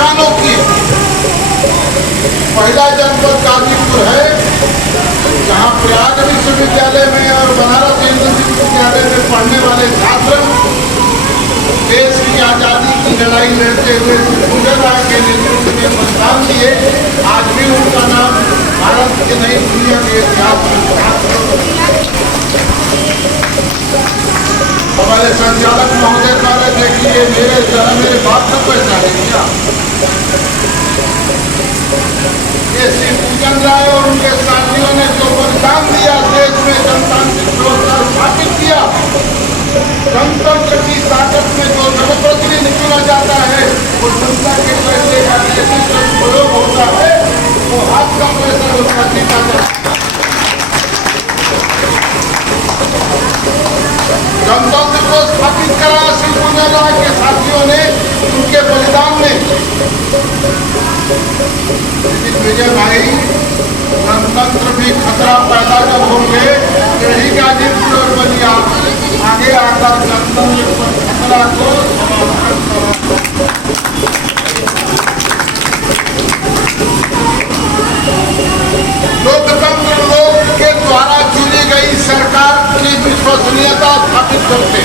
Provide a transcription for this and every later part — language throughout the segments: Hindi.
किसानों की। पहला जनपद गाजीपुर है, जहाँ प्रयाग विश्वविद्यालय में और बनारस हिंदू विश्वविद्यालय में पढ़ने वाले छात्र देश की आज़ादी की लड़ाई लड़ते हुए पूजन राय के नेतृत्व में बलिदान दिए। आज भी उनका नाम भारत के नहीं दुनिया के इतिहास में। हमारे संचालक महोदय द्वारा देखिए, मेरे बात को पहचाने क्या ये श्री पूजन राय और उनके साथियों ने जो बलिदान दिया, देश में जनतांत्रिक व्यवस्था स्थापित किया, गणतंत्र की ताकत में जो जनप्रतिनिधि चुना जाता है वो जनता के पैसे का प्रयोग होता है, वो हाथ का पैसा उसका जीता जाता है। गणतंत्र को स्थापित करा श्री पूजन राय के साथियों ने, उनके बलिदान ने। विजय भाई, गणतंत्र भी खतरा पैदा जब होंगे, यही गाजीपुर और बलिया आगे आकर गणतंत्र पर खतरा को लोकतंत्र लोग के द्वारा चुनी गई सरकार की विश्वसनीयता स्थापित करते,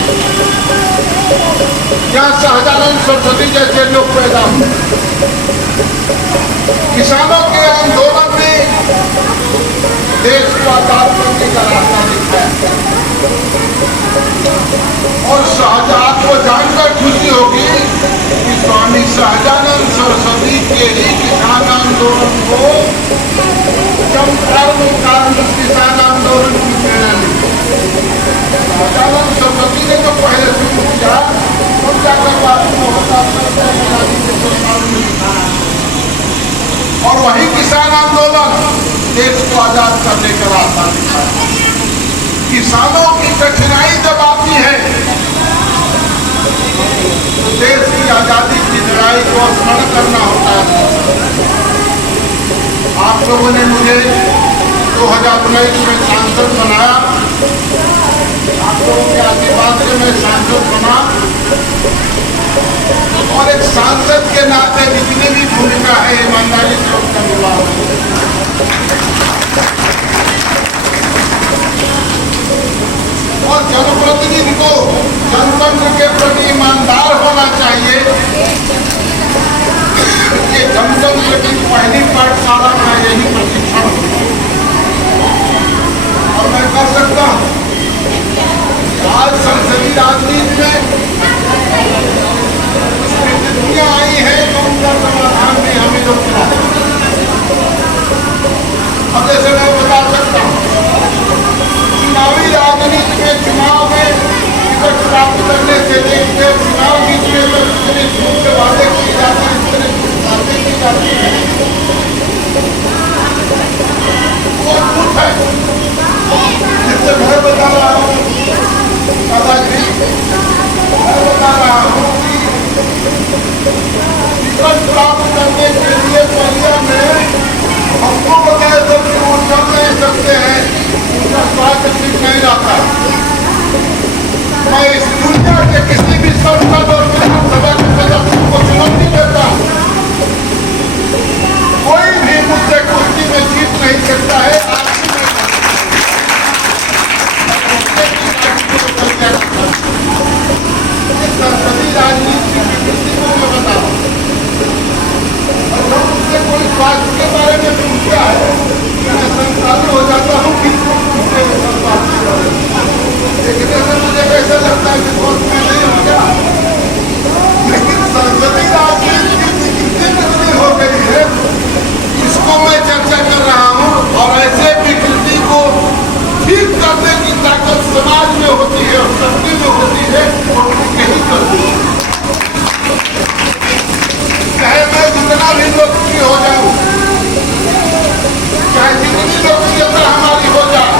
यहाँ शाहजानंद सरस्वती जैसे लोग पैदा हुए। किसानों के आंदोलन ने देश को आजाद करने का रास्ता दिखाया और शाहजहां को जानकर खुशी होगी कि स्वामी शाहजानंद सरस्वती के ही किसान आंदोलन को चंपारण किसान आंदोलन की प्रेरणा मिली। शाहजानंद सरस्वती ने तो पहले शुरू किया और जाकर और वही किसान आंदोलन देश को आजाद करने का रास्ता दिखाया। किसानों की कठिनाई जब आती है तो देश की आजादी की लड़ाई को स्मरण करना होता है। आप लोगों ने मुझे 2019 में सांसद बनाया, आप लोगों के आशीर्वाद से मैं सांसद बना और एक सांसद के नाते जितनी भी भूमिका है ईमानदारी से उसका निर्वाह और जनप्रतिनिधि को जनतंत्र के प्रति ईमानदार होना चाहिए। ये जनतंत्र की पहली पाठशाला का यही प्रशिक्षण और मैं कर सकता हूँ। आज संसदीय राजनीति में स्थितियां आई है तो उनका समाधान भी हमें लोग अब जैसे मैं बता सकता हूँ, चुनावी राजनीति में चुनाव में टिकट प्राप्त करने से लेकर चुनाव जीतने तक जितने झूठ के वादे किए जाते हैं, जितने बातें की जाती है वो झूठ है। जिससे मैं बता रहा हूँ दादाजी, मैं बता रहा हूँ कि टिकट प्राप्त करने के लिए बलिया में हमको बताए तो कि वो चल नहीं सकते हैं, उनका स्वास्थ्य ठीक नहीं रहता। मैं इस दुनिया के किसी भी संसद और विधानसभा के सदस्य को चुनौती देता हूँ, कोई भी मुझसे कुर्सी में जीत नहीं सकता है। संसदीय राजनीति की विकृति को मैं बताऊँ और जब मुझसे कोई स्वास्थ्य के बारे में पूछता है मैं संसाधन हो जाता हूँ कि देखने से मुझे कैसा लगता है कि बहुत में नहीं हो गया, लेकिन संसदीय राजनीति की विकृति कितनी हो गई है इसको मैं चर्चा कर रहा हूँ। और ऐसे विकृति को ठीक करने की ताकत समाज में होती है और शक्ति में होती है और यही करती है। चाहे मैं जितना भी लोकप्रिय हो जाऊं, चाहे जितनी लोकप्रियता हमारी हो जाए,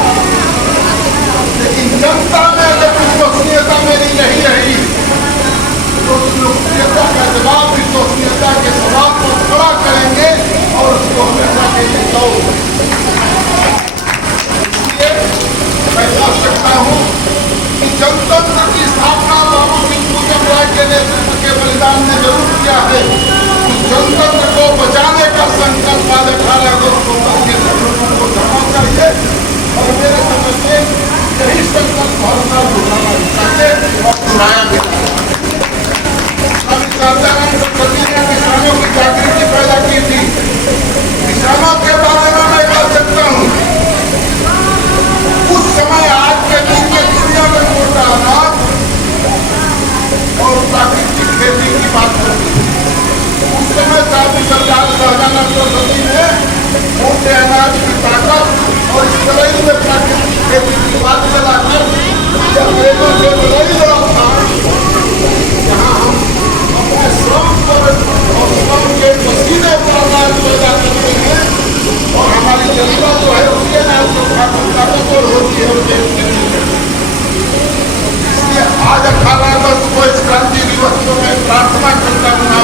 लेकिन जनता में अगर विश्वसनीयता मेरी नहीं रही तो लोकप्रियता का जवाब विश्वसनीयता के सवाल पर खड़ा करेंगे और उसको हमेशा के लिए मैं कह सकता हूँ कि जनतंत्र की स्थापना बाबू सिंह पूजन राय के नेतृत्व के बलिदान ने जरूर किया है। जनतंत्र को बचाने का संकल्प आज 18 अगस्त को करके सब लोगों को करना चाहिए। और मेरे समझ से यही संकल्प भावना जुटाना चाहिए और जुटाया भी। अभी साधारण सरपंच ने किसानों की जागृति पैदा की थी। किसानों के बारे में मैं कह सकता हूँ, उस समय आज के दिन में दुनिया में मोटा अनाज और प्राकृतिक खेती की बात करती थी। उस समय साधु सरदार शाहजहां सरस्वती ने मोटे अनाज की ताकत और इस तरह में प्राकृतिक खेती की बात चलाकर अंग्रेजों से लड़ाई लड़ा था। जहाँ हम अपने श्रम पर और श्रम के पसीने पर अनाज पैदा करते हैं और हमारी जनता जो है उसके अनाज को खाकर ताकतवर होती है। इसलिए आज 18 अगस्त को इस क्रांति दिवस को मैं प्रार्थना करता हूँ